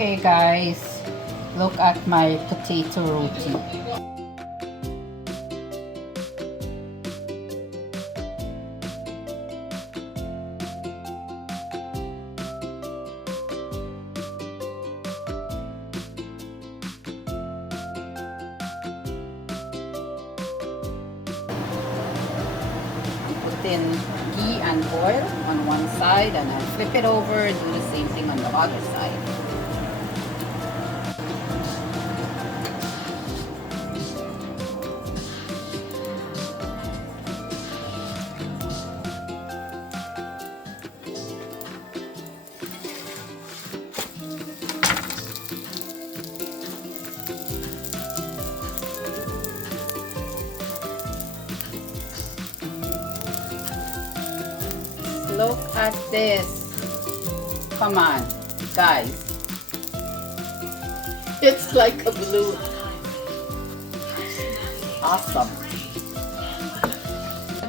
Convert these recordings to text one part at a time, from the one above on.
Okay guys, look at my potato roti. Put in ghee and oil on one side and I'll flip it over, do the same thing on the other side. Look at this. Come on, guys. It's like a balloon. Awesome.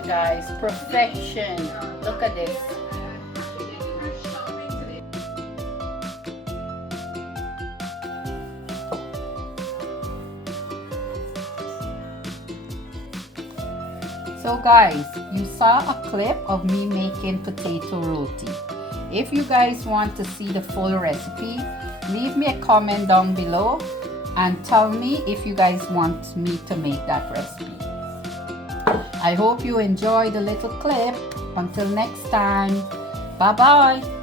Guys, perfection. Look at this. So guys, you saw a clip of me making potato roti. If you guys want to see the full recipe, leave me a comment down below and tell me if you guys want me to make that recipe. I hope you enjoyed the little clip. Until next time, bye bye.